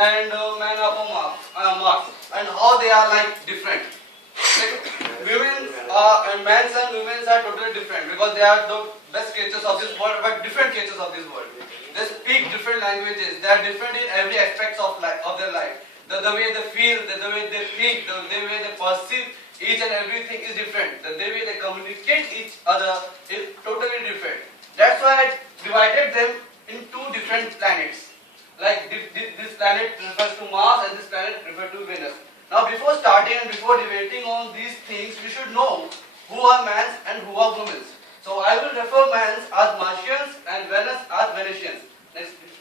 and men are for Marx, and how they are like different. Like women and men's and women's are totally different because they are the best creatures of this world, but different creatures of this world. They speak different languages. They are different in every aspect of their life. The way they feel, the way they think, the way they perceive each and everything is different. The way they communicate each other is totally different. That's why I divided them in two different planets. Like this planet refers to Mars and this planet refers to Venus. Now before starting and before debating on these things, we should know who are mans and who are women. So I will refer mans as Martians and Venus as Venusians. Next please.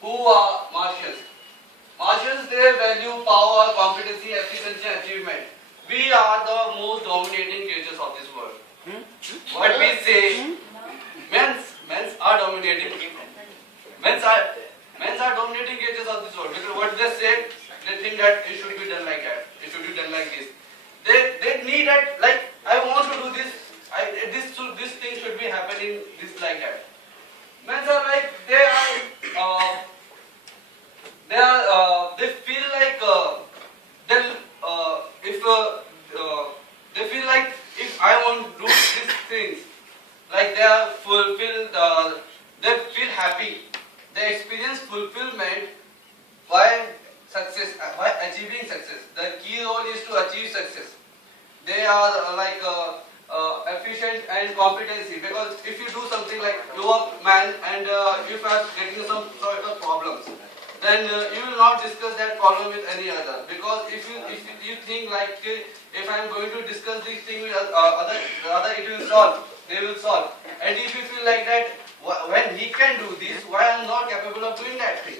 Who are Martians? Martians, they value power, competency, efficiency and achievement. We are the most dominating creatures of this world. What we say, men's are dominating. Men's are dominating creatures of this world because what they say, they think that it should be done like that. It should be done like this. They need that, like, I want to do this. This thing should be happening this like that. Men's are like they feel like they feel like if I want to do these things, like they are fulfilled, they feel happy. They experience fulfillment by success, by achieving success. The key role is to achieve success. They are efficient and competency because if you do something like you are man and if you are getting some sort of problems, then you will not discuss that problem with any other because if you think like if I am going to discuss this thing with other it will solve, they will solve. And if you feel like that when he can do this, why I am not capable of doing that thing?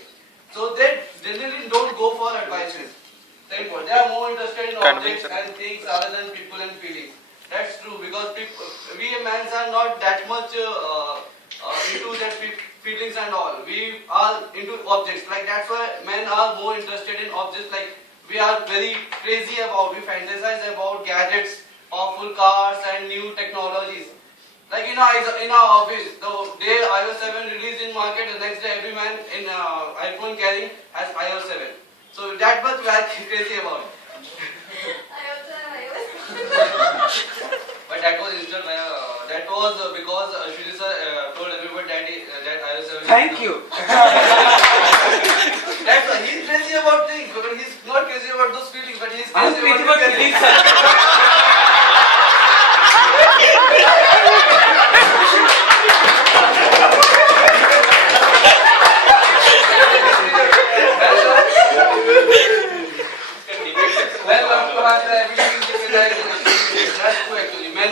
So they generally don't go for advices. They are more interested in objects and things other than people and feelings. That's true because we men are not that much into that feelings and all. We are into objects. Like that's why men are more interested in objects. Like we are very crazy about, we fantasize about gadgets, powerful cars and new technologies. Like in our office, the day iOS 7 released in market, the next day every man in iPhone carrying has iOS 7. So that much we are crazy about. I also have iOS. But that was installed by that was because Shri sir told everybody that iOS 7. Thank you. That's why he's crazy about things, but he's not crazy about those feelings, but he's I'm crazy crazy about about things. things, sir.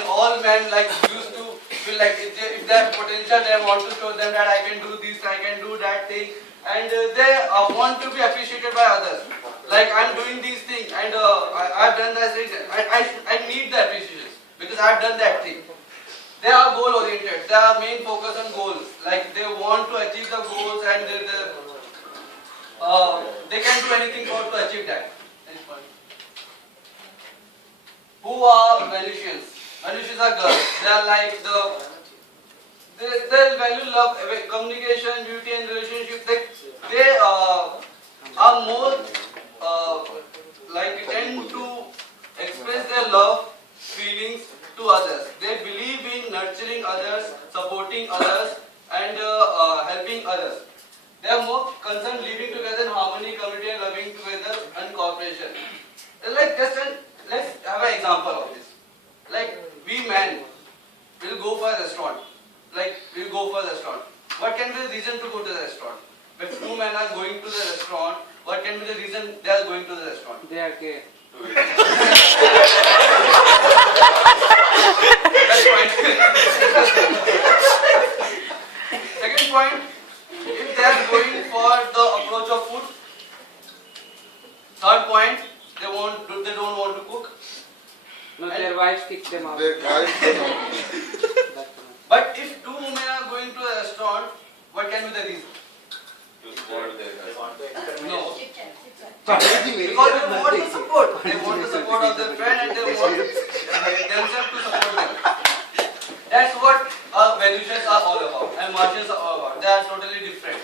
All men like used to feel like if they have potential, they want to show them that I can do this, I can do that thing, and they want to be appreciated by others. Like I'm doing these things and I've done that thing. I need the appreciation because I've done that thing. They are goal oriented. They are main focus on goals. Like they want to achieve the goals and they can do anything to achieve that. Who are Venusians? Venusians are girls. They are like they value love, communication, beauty and relationship. They are more like tend to express their love, feelings to others. They believe in nurturing others, supporting others and helping others. They are more concerned living together in harmony, community and loving together and cooperation. Like let's have an example of this. Like we men will go for a restaurant. Like we will go for a restaurant. What can be the reason to go to the restaurant? If two men are going to the restaurant, what can be the reason they are going to the restaurant? They are gay. That's point. Second point, if they are going for the approach of food. Third point, they don't want to cook. No, their wives kick them out. But if two women are going to a restaurant, what can be the reason? No. Because they want the support. They want the support of their friend and they want themselves to support them. That's what Venusians are all about and Martians are all about. They are totally different.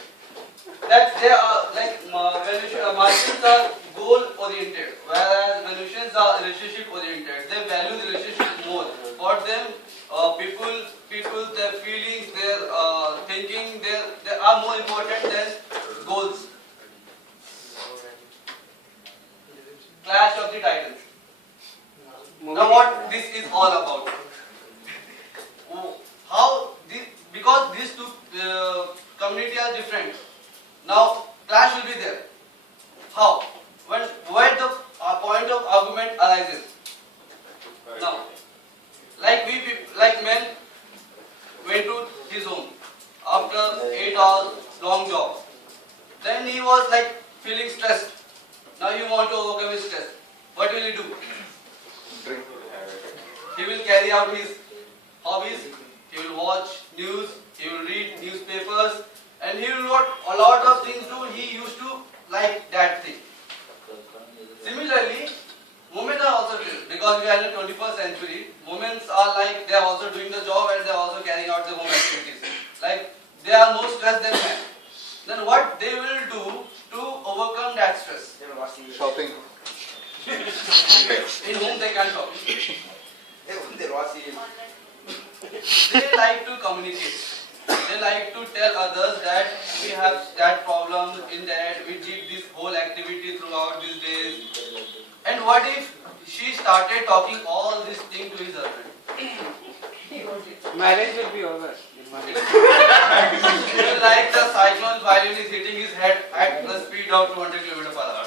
that they are like Martians are goal oriented, whereas Venusians are relationship oriented. They value the relationship more. For them, people, their feelings, their thinking, they are more important than goals. Clash of the Titans. Now, what this is all about? How this, because these two community are different. Now, clash will be there. How? Where the point of argument arises. Now, like men went to his home after 8 hours long job. Then he was like feeling stressed. Now you want to overcome his stress. What will he do? Drink. He will carry out his hobbies. He will watch news. He will read newspapers, and he will what a lot of things do. He used to like that thing. Similarly, women are also doing, because we are in the 21st century. Women are like they are also doing the job and they are also carrying out the home activities. Like they are more stressed than men. Then what they will do to overcome that stress? Shopping. In whom they can shop. Online. They like to communicate. They like to tell others that we have that problem in that, we did this whole activity throughout these days. And what if she started talking all these things to his husband? Marriage will be over. It will like the cyclone violin is hitting his head at the speed of 200 km per hour.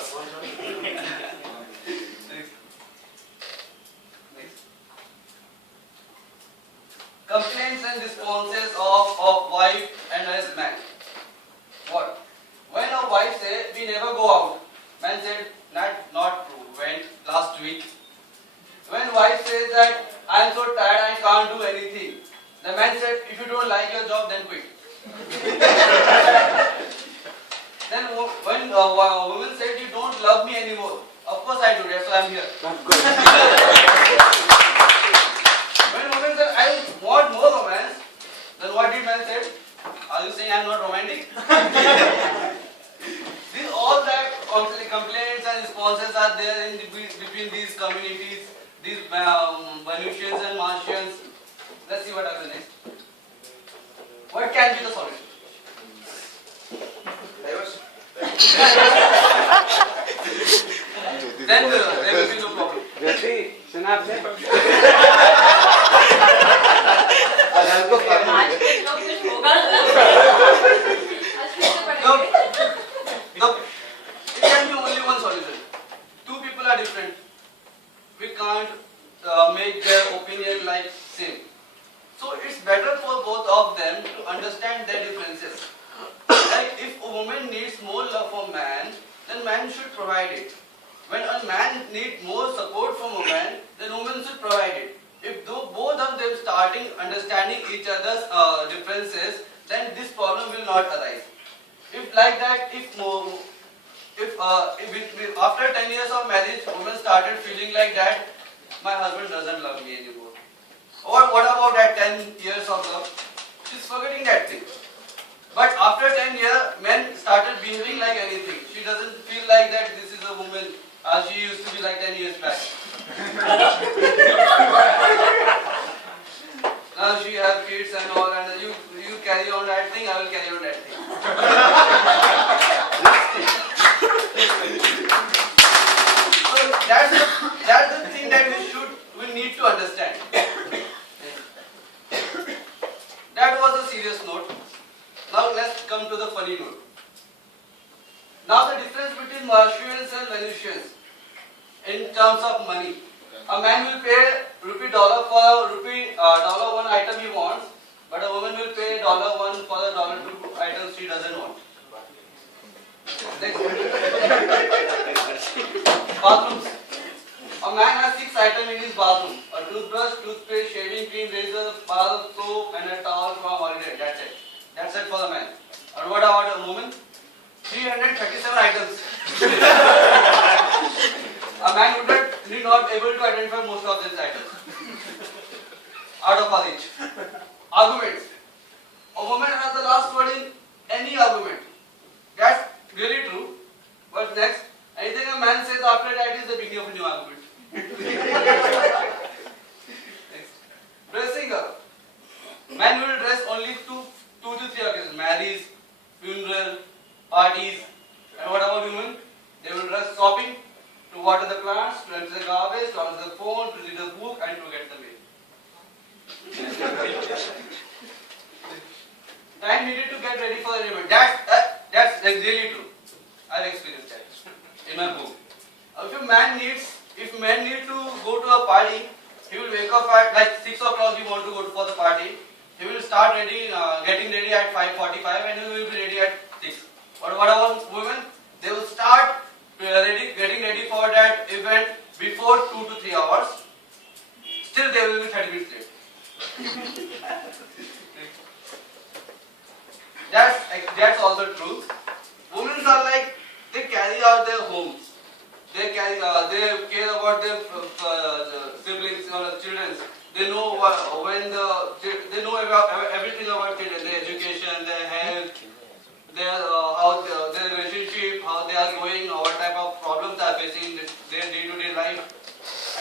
Complaints and responses of wife and his man. What? When a wife said, we never go out, man said, not true, went last week. When wife says that, I am so tired, I can't do anything, the man said, if you don't like your job, then quit. Then when a woman said, you don't love me anymore, of course I do, that's why I am here. Of course. When women said, I want more romance, then what did man said? Are you saying I am not romantic? All that complaints and responses are there in between these communities, these Venusians and Martians. Let's see what happens next. What can be the solution? Then there will be no problem. ज्योति सुना आपने? आज कुछ ना कुछ होगा ना। आज फिर से पढ़ेंगे। It can be only one solution. Two people are different. We can't make their opinion like same. So it's better for both of them to understand their differences. Like if a woman needs more love from man, then man should provide it. When a man needs more support from a man, then woman should provide it. If both of them starting understanding each other's differences, then this problem will not arise. If like that, if after 10 years of marriage, woman started feeling like that, my husband doesn't love me anymore. Or what about that 10 years of love? She's forgetting that thing. But after 10 years, men started behaving like anything. She doesn't feel like that this is a woman as she used to be like 10 years back. Now she has kids and all, and you carry on that thing, I will carry on that thing. So that's the thing that we need to understand. That was a serious note. Now let's come to the funny note. Now the difference between Martians and Venusians in terms of money. A man will pay rupee dollar for a rupee dollar one item he wants, but a woman will pay dollar one for the dollar two items she doesn't want. Next. Bathrooms. A man has 6 items in his bathroom: a toothbrush, toothpaste, shaving cream, razor, bar, soap, and a towel from a holiday. That's it. That's it for the man. And what about a woman? 337 items. A man would not able to identify most of these items. Out of our reach. Arguments. A woman has the last word in any argument. That's parties. And what about women? They will rush shopping, to water the plants, to empty the garbage, to answer the phone, to read a book, and to get the mail. Time needed to get ready for the event. That's like really true. I've experienced that in my book. If man need to go to a party, he will wake up at like 6 o'clock. He want to go for the party. He will start getting ready at 5:45, and he will be ready at 6. But what about women? They will start getting ready for that event before 2 to 3 hours. Still, they will be 30 minutes late. That's also true. Women are like, they carry out their homes. They care about their siblings or children. They know they know everything about children, their education, their health, their relationship, how they are going, what type of problems they are facing in their day-to-day life.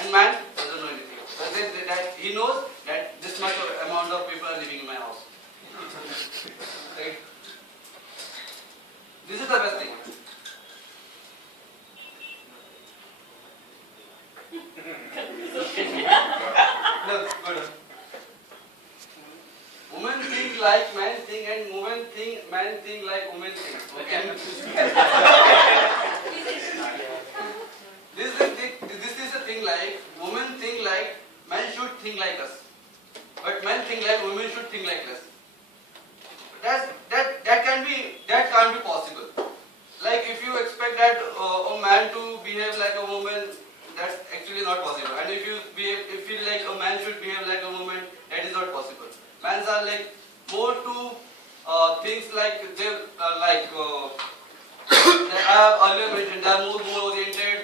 And man doesn't know anything. But he knows that this much amount of people are living in my house. Right? This is the best thing. Look, good. Women think like men think, and men think like women think. Okay. This is a thing like women think like men should think like us, but men think like women should think like us. That can't be possible. Like if you expect that a man to behave like a woman, that's actually not possible. And if you feel like a man should behave like a woman, that is not possible. Men are like more to things like I have earlier mentioned, they are more oriented.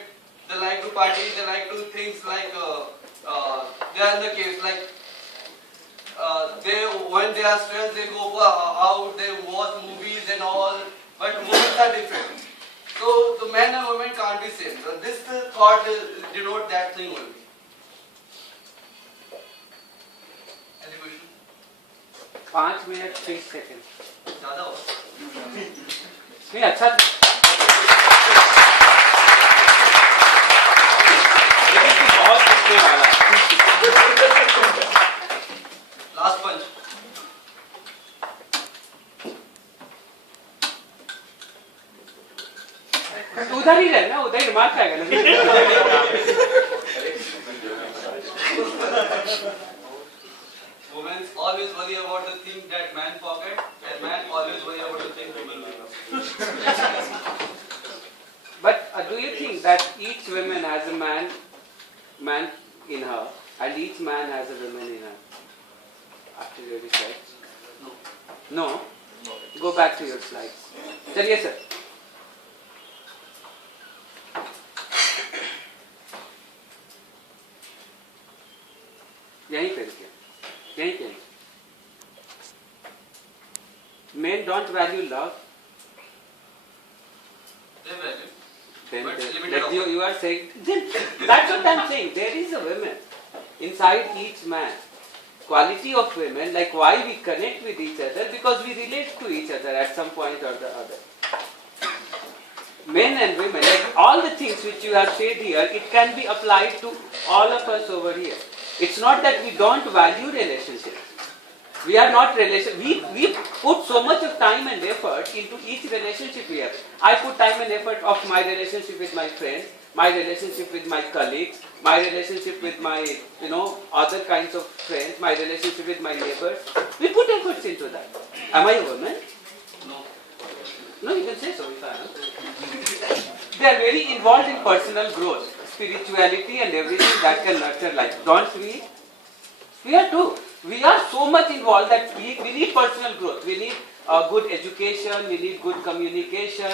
They like to party. They like to things like they are in the caves. Like when they are stressed, they go out. They watch movies and all. But women are different. So the men and women can't be same. So this thought denote that thing only. Any question? 5 minutes 30 seconds. ज़्यादा हो? नहीं अच्छा था। लेकिन तू बहुत सीखने वाला है। Last punch. उधर ही रहना, उधर ही मार खाएगा ना। Women always worry about the thing that man forget, and man always worry about the thing women will. But do you think that each woman has a man in her, and each man has a woman in her? After your research? No. No? Go back to your slides. चलिए sir. यहीं पे रुकिए, यहीं पे. Men don't value love. They value. Then But they- limited but you are saying, that's what I'm saying. There is a woman inside each man. Quality of women, like why we connect with each other, because we relate to each other at some point or the other. Men and women, like all the things which you have said here, it can be applied to all of us over here. It's not that we don't value relationships. We are not we put so much of time and effort into each relationship we have. I put time and effort of my relationship with my friends, my relationship with my colleagues, my relationship with my other kinds of friends, my relationship with my neighbors. We put efforts into that. Am I a woman? No. No, you can say so if I am. They are very involved in personal growth, spirituality and everything that can nurture life. Don't we? We are too. We are so much involved that we need personal growth. We need good education. We need good communication.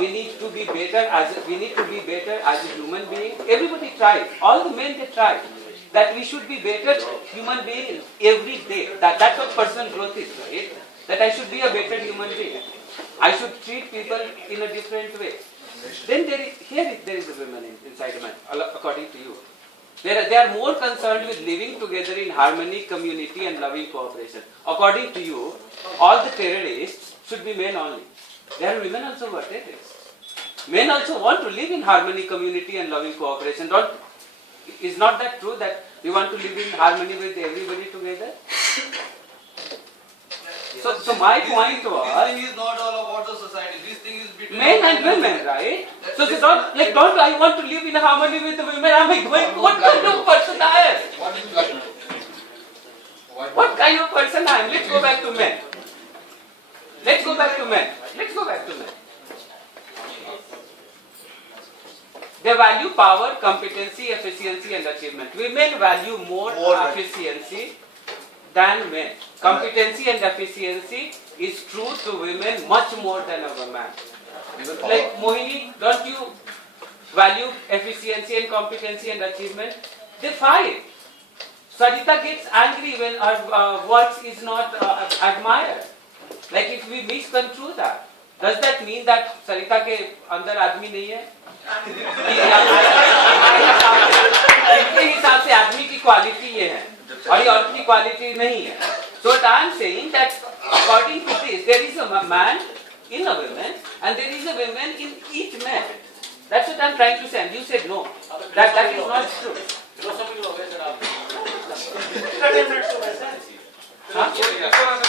We need to be better as a human being. Everybody tries. All the men they try that we should be better human beings every day. That's what personal growth is, right? That I should be a better human being. I should treat people in a different way. Then there is a woman inside a man, according to you. They are more concerned with living together in harmony, community and loving cooperation. According to you, all the terrorists should be men only. There are women also who are terrorists. Men also want to live in harmony, community and loving cooperation. Is not that true that we want to live in harmony with everybody together? So my point This was, thing is not all about the society. This thing is between men and women, right? So don't I want to live in harmony with the women? Am I going? What kind of person I am? What is black? What kind of person I am? Let's go back to men. Let's go back to men. Let's go back to men. They value power, competency, efficiency and achievement. Women value more efficiency than men. Competency and efficiency is true to women much more than over man. Like Mohini, don't you value efficiency and competency and achievement? They fight. Sarita gets angry when her work is not admired. Like if we misconstrue that, does that mean that Sarita के अंदर आदमी नहीं है? इनके हिसाब से आदमी की क्वालिटी ये है और ये औरत की क्वालिटी नहीं है. So what I am saying that according to this, there is a man in a woman and there is a woman in each man. That's what I am trying to say. And you said no. That is not true. Huh?